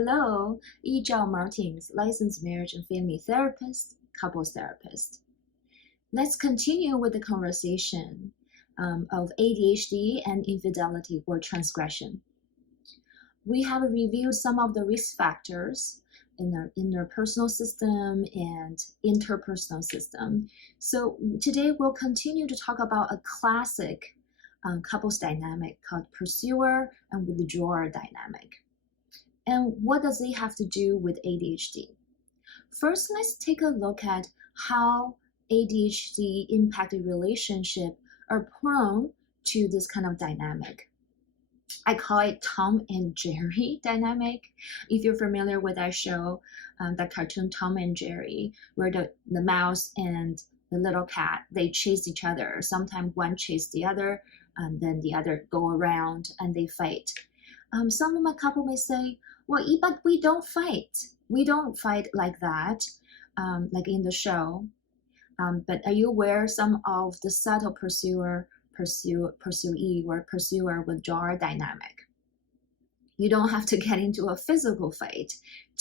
Hello, Yi-Zhao Martins, licensed marriage and family therapist, couples therapist. Let's continue with the conversation of ADHD and infidelity or transgression. We have reviewed some of the risk factors in the interpersonal system and interpersonal system. So today we'll continue to talk about a classic couples dynamic called pursuer and withdrawer dynamic. And what does it have to do with ADHD? First, let's take a look at how ADHD impacted relationships are prone to this kind of dynamic. I call it Tom and Jerry dynamic. If you're familiar with that show, that cartoon Tom and Jerry, where the mouse and the little cat, they chase each other. Sometimes one chases the other, and then the other go around and they fight. Some of my couple may say, well, but we don't fight. We don't fight like that, like in the show. But are you aware some of the subtle pursuer-pursuee or pursuer-withdrawer dynamic? You don't have to get into a physical fight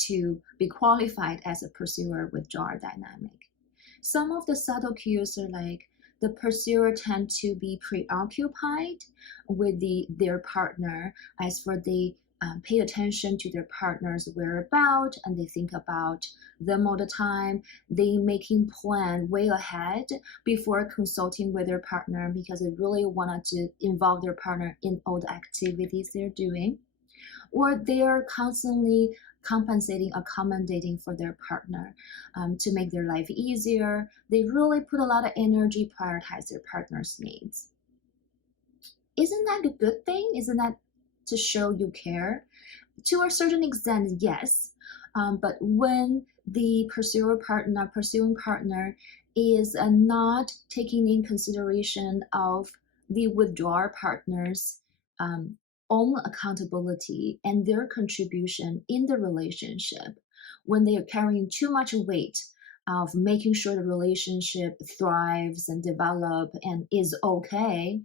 to be qualified as a pursuer-withdrawer dynamic. Some of the subtle cues are like the pursuer tend to be preoccupied with their partner as for they pay attention to their partner's whereabouts and they think about them all the time. They making plan way ahead before consulting with their partner because they really wanted to involve their partner in all the activities they're doing. Or they are constantly accommodating for their partner to make their life easier. They really put a lot of energy, prioritize their partner's needs. Isn't that a good thing? Isn't that to show you care? To a certain extent, yes. But when the pursuing partner is not taking in consideration of the withdrawer partner's own accountability and their contribution in the relationship, when they are carrying too much weight of making sure the relationship thrives and develop and is okay,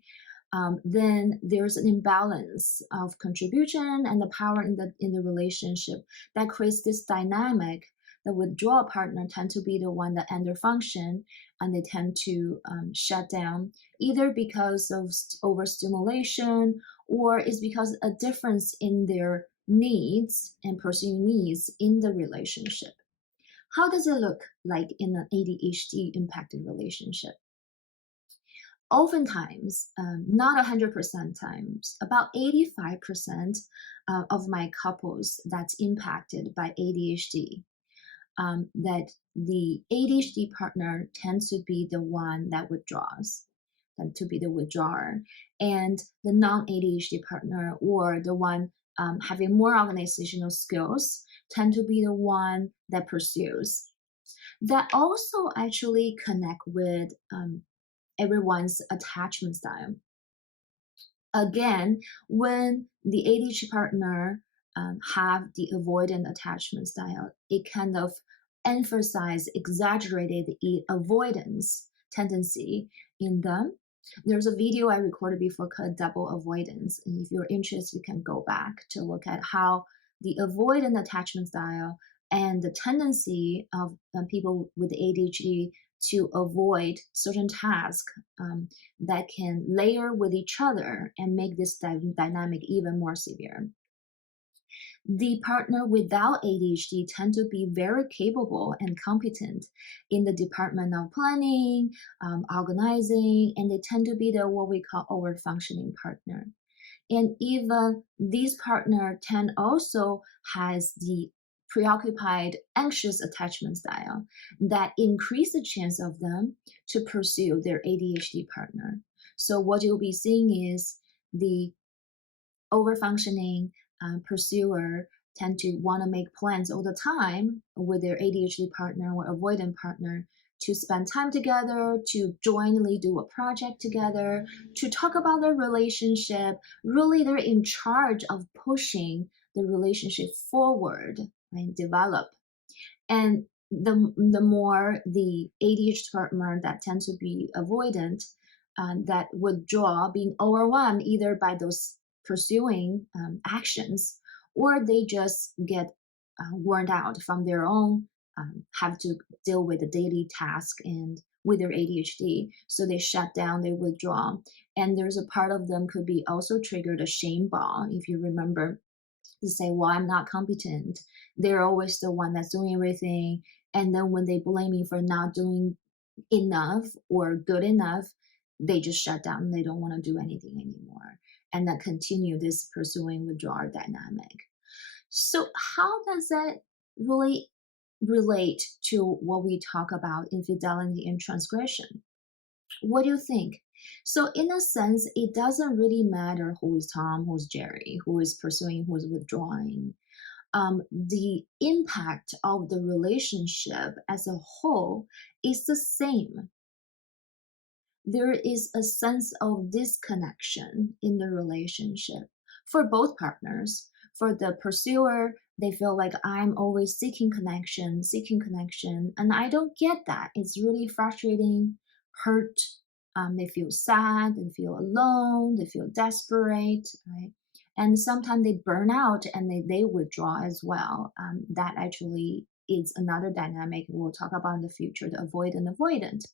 then there's an imbalance of contribution and the power in the relationship that creates this dynamic. The withdrawal partner tend to be the one that underfunction, and they tend to shut down, either because of overstimulation or it's because a difference in their needs and pursuing needs in the relationship. How does it look like in an ADHD impacted relationship? Oftentimes, not 100% times, about 85% of my couples that's impacted by ADHD, that the ADHD partner tends to be the one that withdraws, tend to be the withdrawer, and the non-ADHD partner or the one having more organizational skills tend to be the one that pursues. That also actually connect with everyone's attachment style. Again, when the ADHD partner have the avoidant attachment style, it kind of exaggerated the avoidance tendency in them. There's a video I recorded before called Double Avoidance, and if you're interested, you can go back to look at how the avoidant attachment style and the tendency of people with ADHD to avoid certain tasks that can layer with each other and make this dynamic even more severe. The partner without ADHD tend to be very capable and competent in the department of planning, organizing, and they tend to be the what we call over-functioning partner. And even this partner also has the preoccupied, anxious attachment style that increase the chance of them to pursue their ADHD partner. So what you'll be seeing is the over-functioning pursuer tend to want to make plans all the time with their ADHD partner or avoidant partner to spend time together, to jointly do a project together, to talk about their relationship. Really, they're in charge of pushing the relationship forward and develop. And the more the ADHD partner that tends to be avoidant, that withdraw, being overwhelmed either by those pursuing actions, or they just get worn out from their own, have to deal with the daily task and with their ADHD. So they shut down, they withdraw. And there's a part of them could be also triggered a shame ball, if you remember, to say, well, I'm not competent. They're always the one that's doing everything. And then when they blame me for not doing enough or good enough, they just shut down. They don't want to do anything anymore. And then continue this pursuing withdrawal dynamic. So how does that really relate to what we talk about infidelity and transgression? What do you think? So in a sense, it doesn't really matter who is Tom, who's Jerry, who is pursuing, who is withdrawing. The impact of the relationship as a whole is the same. There is a sense of disconnection in the relationship for both partners. For the pursuer, they feel like I'm always seeking connection, and I don't get that. It's really frustrating, hurt. They feel sad, they feel alone, they feel desperate, right? And sometimes they burn out and they withdraw as well. That actually is another dynamic we'll talk about in the future, the avoidant.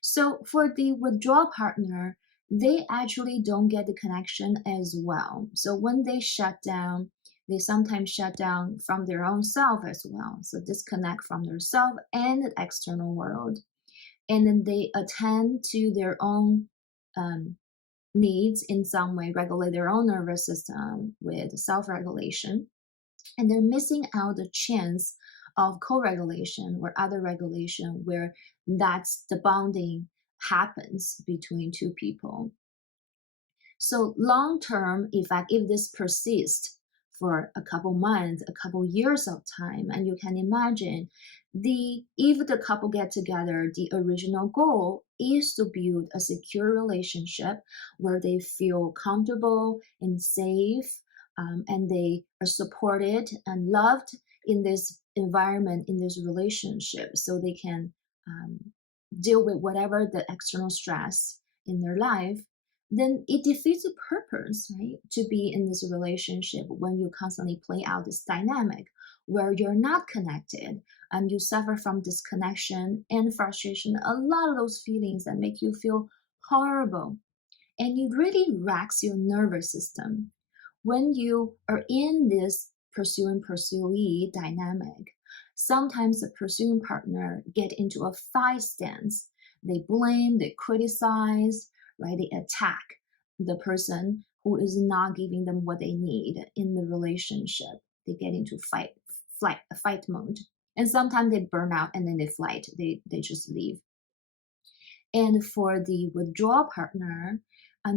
So for the withdrawal partner, they actually don't get the connection as well. So when they shut down, they sometimes shut down from their own self as well. So disconnect from their self and the external world. And then they attend to their own needs in some way, regulate their own nervous system with self-regulation. And they're missing out the chance of co-regulation or other regulation where that's the bonding happens between two people. So long-term effect, if this persists for a couple months, a couple years of time, and you can imagine if the couple get together, the original goal is to build a secure relationship where they feel comfortable and safe, and they are supported and loved in this environment, in this relationship, so they can deal with whatever the external stress in their life. Then it defeats the purpose, right? To be in this relationship when you constantly play out this dynamic where you're not connected and you suffer from disconnection and frustration, a lot of those feelings that make you feel horrible. And it really wrecks your nervous system. When you are in this pursuer-and-pursuee dynamic, sometimes the pursuing partner get into a fight stance. They blame, they criticize, right? They attack the person who is not giving them what they need in the relationship. They get into fight mode. And sometimes they burn out and then they flight. They just leave. And for the withdrawal partner,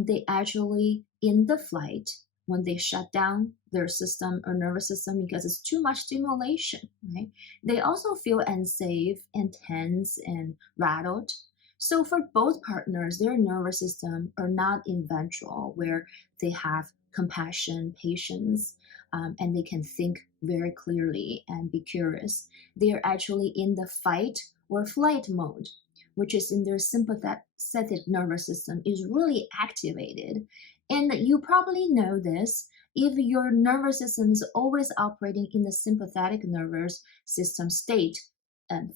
they actually in the flight, when they shut down their system or nervous system because it's too much stimulation, right? They also feel unsafe and tense and rattled. So for both partners, their nervous system are not in ventral, where they have compassion, patience, and they can think very clearly and be curious. They are actually in the fight or flight mode, which is in their sympathetic nervous system is really activated. And you probably know this. If your nervous system is always operating in the sympathetic nervous system state,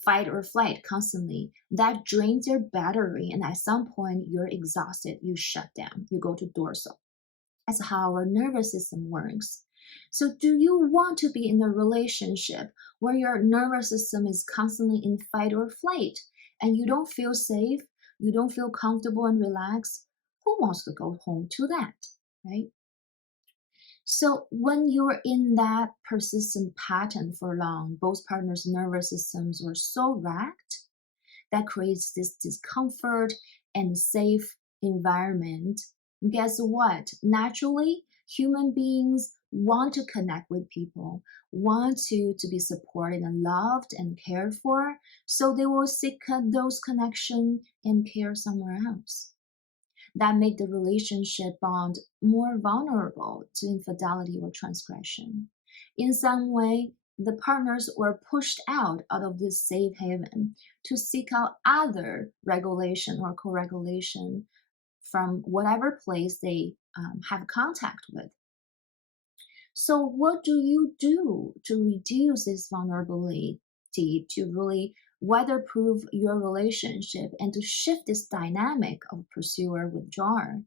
fight or flight constantly, that drains your battery, and at some point you're exhausted, you shut down, you go to dorsal. That's how our nervous system works. So do you want to be in a relationship where your nervous system is constantly in fight or flight and you don't feel safe, you don't feel comfortable and relaxed? Who wants to go home to that, right? So when you're in that persistent pattern for long, both partners' nervous systems are so racked, that creates this discomfort and safe environment. Guess what? Naturally, human beings want to connect with people, want to be supported and loved and cared for, so they will seek those connection and care somewhere else. That make the relationship bond more vulnerable to infidelity or transgression. In some way, the partners were pushed out of this safe haven to seek out other regulation or co-regulation from whatever place they have contact with. So what do you do to reduce this vulnerability, to really weatherproof your relationship and to shift this dynamic of pursuer withdrawer?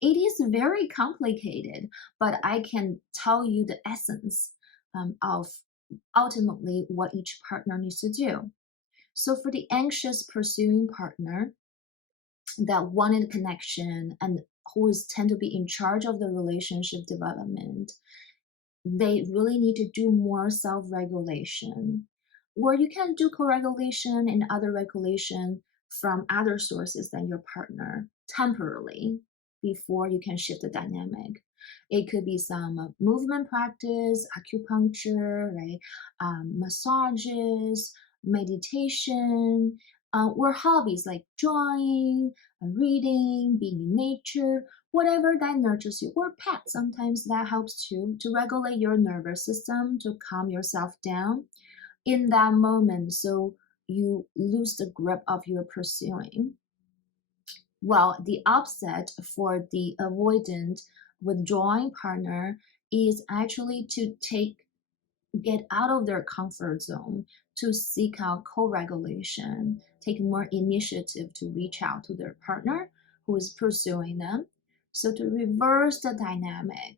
It is very complicated, but I can tell you the essence of ultimately what each partner needs to do. So for the anxious pursuing partner that wanted connection and who is tend to be in charge of the relationship development, they really need to do more self-regulation. Or you can do co-regulation and other regulation from other sources than your partner temporarily before you can shift the dynamic. It could be some movement practice, acupuncture, right? Massages, meditation, or hobbies like drawing, reading, being in nature, whatever that nurtures you, or pet sometimes that helps too, to regulate your nervous system, to calm yourself down in that moment so you lose the grip of your pursuing. Well, the opposite for the avoidant withdrawing partner is actually to get out of their comfort zone, to seek out co-regulation, take more initiative to reach out to their partner who is pursuing them. So to reverse the dynamic,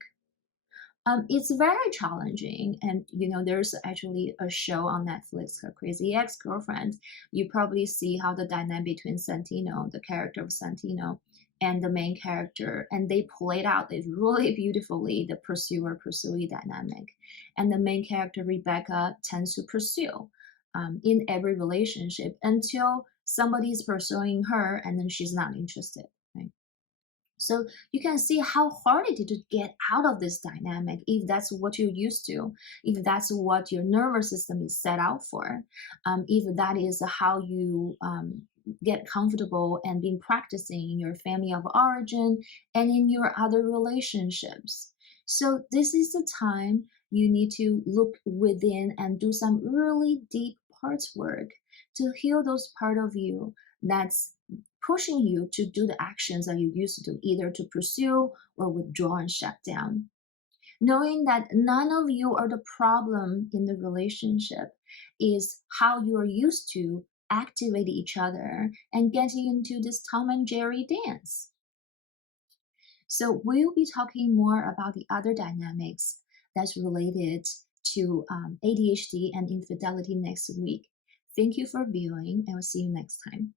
it's very challenging. And there's actually a show on Netflix called Crazy Ex-Girlfriend. You probably see how the dynamic between Santino, the character of Santino, and the main character, and they played out it really beautifully, the pursuer-pursuee dynamic. And the main character, Rebecca, tends to pursue in every relationship until somebody's pursuing her and then she's not interested, right? So you can see how hard it is to get out of this dynamic if that's what you're used to, if that's what your nervous system is set out for, if that is how you get comfortable and been practicing in your family of origin and in your other relationships. So this is the time you need to look within and do some really deep parts work to heal those part of you that's pushing you to do the actions that you used to do, either to pursue or withdraw and shut down. Knowing that none of you are the problem in the relationship is how you are used to activate each other and getting into this Tom and Jerry dance. So we'll be talking more about the other dynamics that's related to ADHD and infidelity next week. Thank you for viewing, and we'll see you next time.